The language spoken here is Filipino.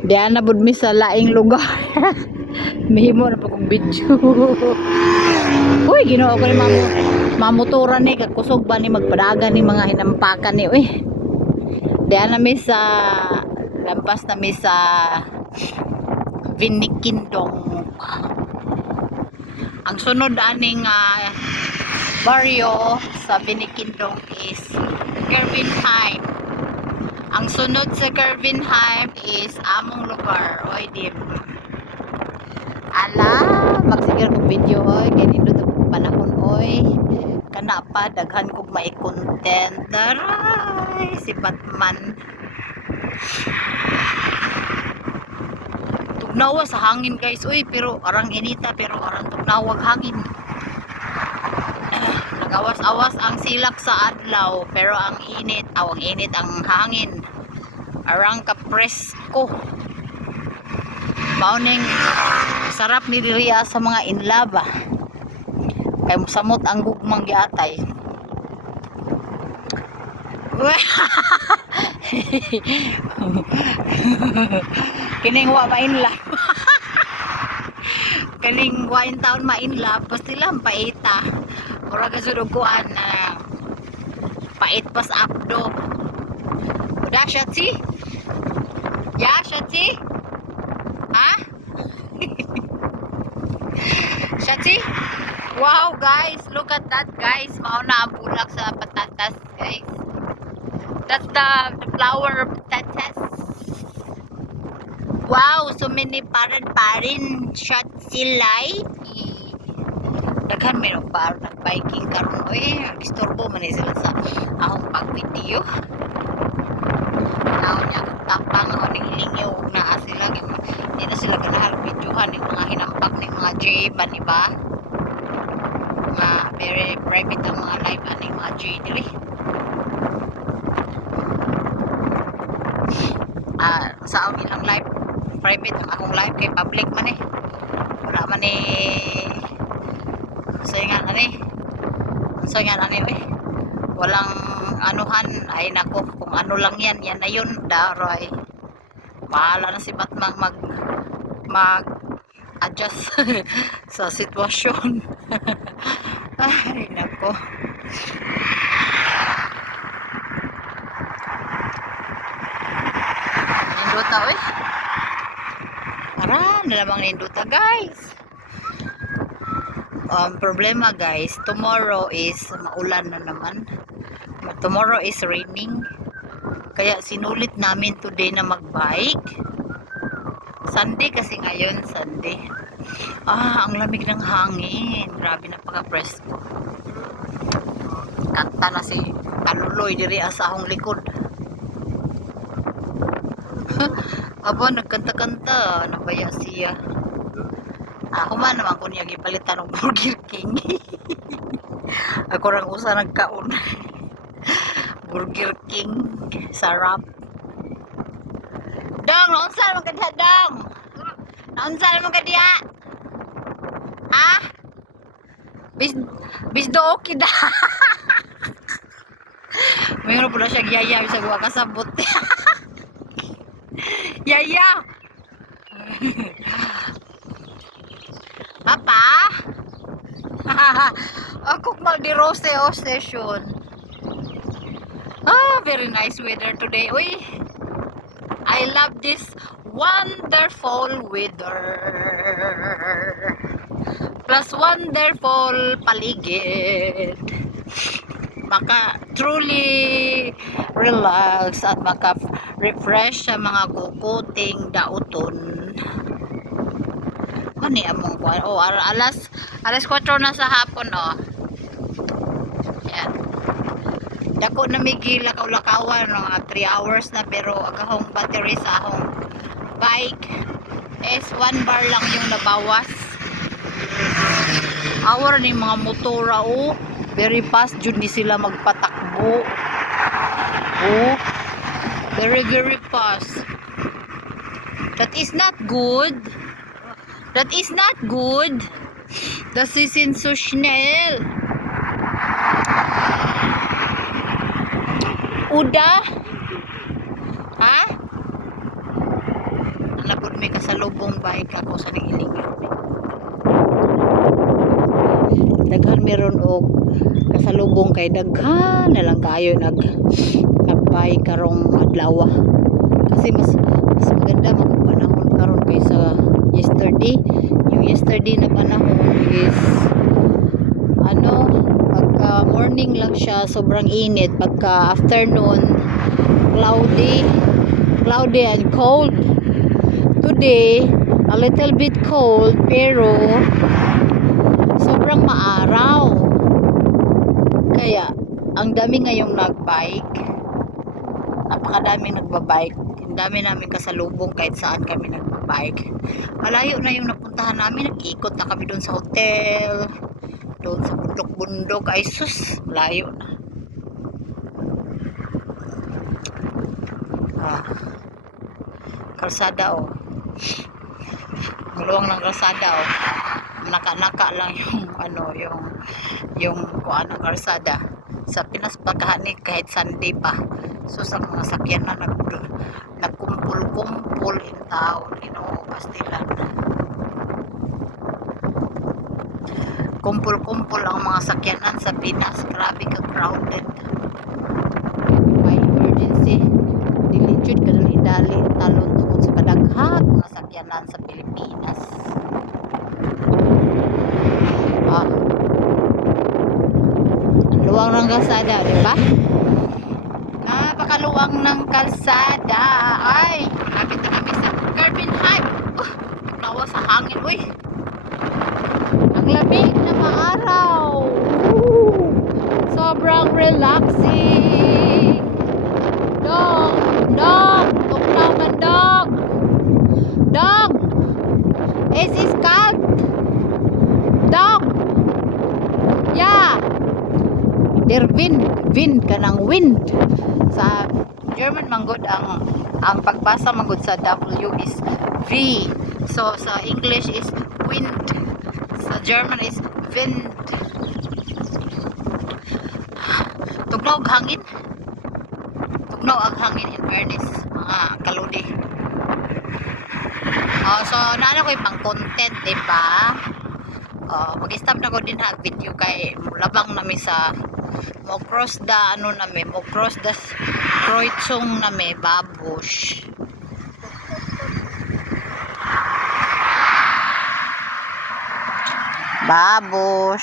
Diyan na bud mi sa laing lugar. Mihimo na pa kong video. Uy, ginoo ko ni mamu mamuturan ni kakusog ba ni magpadagan ni mga hinampakan ni uy. Diyan na mi sa lampas na mi sa Vinikindong. Ang sunod aning ah, baryo sa Vinikindong is Kervinheim. Ang sunod sa Kervinheim is among lugar. Oy, dim. Ala, magsigil kong video oy, kay nindot ang panahon oy. Kana pa daghan kog may content. Daray, si Batman. Tugnawa sa hangin guys, uy, pero arang inita pero arang tugnawag hangin. Nagawas-awas ang silak sa adlaw pero ang init, aw ang init ang hangin. Arang kapresko. Mauning sarap ni Liria sa mga inlaba. Kay samot ang gugmang giatay. Kining wa mainlab. Kining wa in taon mainlab, basta lang paita. Mura ka suduguan na pait pas abdo. Udah Shatsi? Ya Shatsi? Ha? Shatsi? Wow guys, look at that guys. Mauna ang bulak sa patatas guys. That's the, the flower patatas. Wow, so many parin-parin shot silay. Daghan meron pa nag-biking karon oy, istorbo man sila sa akong pag-video. Naon niya tapang ako ning hilingyo na sila hindi na sila ganahan videohan yung mga hinampak ng mga J ba ni ba? Mga very private ang mga live ani mga J dili. Ah, sa akong ilang live private ang akong live kay public man eh. Wala man eh sayangan ani sayangan ani eh walang anuhan. Ay nako kung ano lang yan yan na yun. Daroy bahala na si Batman mag mag adjust sa sitwasyon. Ay nako. Ninduta oy. Ara, nalamang ninduta guys um, problema guys tomorrow is maulan na naman. Tomorrow is raining. Kaya sinulit namin today na magbike. Sunday kasi ngayon Sunday. Ah ang lamig ng hangin. Grabe napaka presko kanta na si Kaluloy diri sa akong likod. Aba nagkanta-kanta. Nabaya siya ako man naman ko niya gipalitan ng Burger King. ako rang usa nagkaon. Burger King. Sarap. Dong, naunsa naman ka diha, Dong? Naunsa naman ka diha? Ah? Bis, bis do okay da. Mayroon pala siya giyaya sa guwa kasabot. yaya! Papa? Ako mal di Rose o station. Ah, very nice weather today. Uy, I love this wonderful weather. Plus wonderful paligid. Maka truly relax at maka refresh sa mga kukuting dauton mani among kuan oh alas alas 4 na sa hapon oh. Yan dako na may gilakaw-lakawan no, mga 3 hours na pero agahong battery sa akong bike. Is 1 bar lang yung nabawas. Hour ni mga motora oh. Very fast jud ni sila magpatakbo. Oh. Very very fast. That is not good That is not good. Das ist in so schnell. Uda? Ha? Alapod may kasalubong bike ako sa niiling Daghan meron og kasalubong kay daghan na lang kayo nag nagbay karong adlaw. Kasi mas mas maganda man kung panahon karon kaysa yesterday. Yung yesterday na panahon is ano, pagka morning lang siya, sobrang init. Pagka afternoon, cloudy, cloudy and cold. Today, a little bit cold, pero sobrang maaraw. Kaya, ang dami ngayong nagbike. Napakadaming nagbabike. Ang dami namin kasalubong kahit saan kami nagbabike. Malayo na yung napuntahan namin. Nag-ikot na kami doon sa hotel doon sa bundok-bundok ay sus layo na ah. kalsada oh maluwang ng kalsada oh naka-naka lang yung ano yung yung kuan ng kalsada sa Pinas pagkahani kahit Sunday pa so sa mga sakyan na nag nagkumpul-kumpul in tao inuubas nila kumpul-kumpul ang mga sakyanan sa Pinas. Grabe ka crowded. May emergency. Diligid ka lang idali talon tungkol sa kadaghat mga sakyanan sa Pilipinas. Ah. Ang luwang ng kalsada, di ba? Napakaluwang ng kalsada. Ay, kapit na kami sa Carbon High. Uh, nawa sa hangin. Uy, ang lamig na maaraw. Sobrang relaxing. Dog, dog, tuklaw man dog. Dog, es ist Der Wind, wind ka ng wind. Sa German manggod ang ang pagbasa manggod sa W is V. So sa English is wind sa German is wind. Tugnaw hangin. Tugnaw ang hangin in fairness, mga kaludi. Oh, so naano ko pang content, di ba? Oh, mag-stop na ko din ha video kay labang nami sa mo cross da ano nami, mo cross da Kreuzung nami babush. Babush.